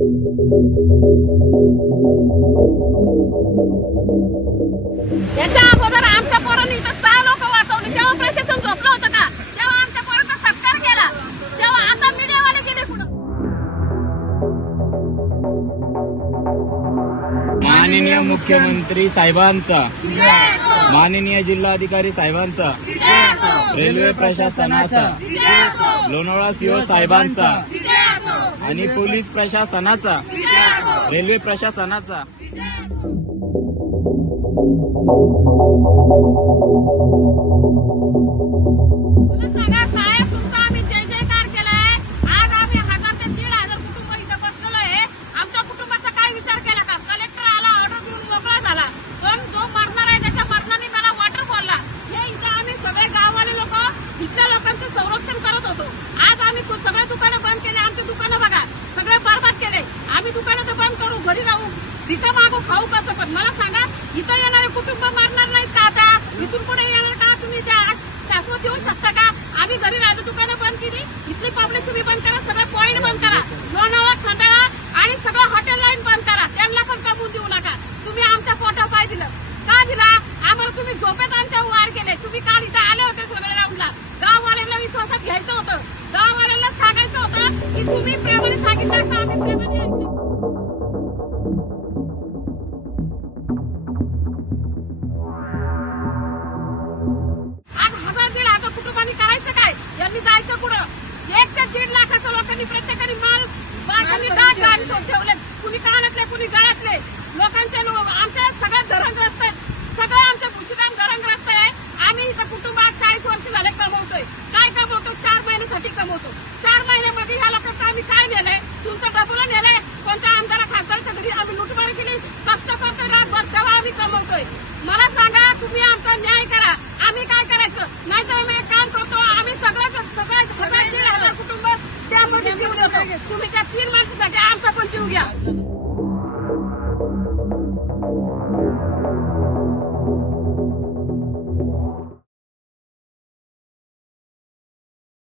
याच्या अगोदर आमच्या पोरांनी इथं सहा लोक वाचवली. तेव्हा प्रशासन झोपलं होतं का तेव्हा आमच्या पोरांचा सत्कार केला. तेव्हा आता मीडियावाले गेले पुढं. माननीय मुख्यमंत्री साहेबांचा. माननीय जिल्हाधिकारी साहेबांचा. रेल्वे प्रशासनाचा. लोणावळा सीओ साहेबांचा. आणि पोलीस प्रशासनाचा रेल्वे प्रशासनाचा. तिथं मागू खाऊ कसं पण मला सांगा इथं येणारे कुटुंब मारणार नाहीत का आता? इथून पुढे येणार का तुम्ही? त्या शाश्वत देऊ शकता का? आम्ही घरी राहतो दुकानं बंद केली इथली पब्लिक तुम्ही बंद करा सगळे पॉईंट बंद करा. लोणावळा खंडाळा आणि सगळं हॉटेल लाईन बंद करा. त्यांना पण कमवून देऊ नका. तुम्ही आमच्या पोटा पाय दिलं. का दिला? आम्हाला तुम्ही झोपेत आमच्या वार केले. तुम्ही काल इथं आले होते सगळे राऊंडला गाववाल्यांना विश्वासात घ्यायचं होतं. गाववाल्यांना सांगायचं होतं की तुम्ही प्रेमाने सांगितलं आम्ही प्रेमाने दीड लाखाचं लोकांनी प्रत्येकाने माल बायकांनी दाट गाडी ठेवले. कुणी कानातले कुणी गळ्यातले. लोकांचे आमच्या सगळ्या सगळे धरणग्रस्त आहेत. सगळं आमचे कृषीकाम धरणग्रस्त आहे. आम्ही इथं कुटुंबात चाळीस वर्ष झाले कमवतोय. काय कमवतो? चार महिन्यासाठी कमवतो. तुम्ही त्या तीन माणसासाठी आमचा पण जीव घ्या.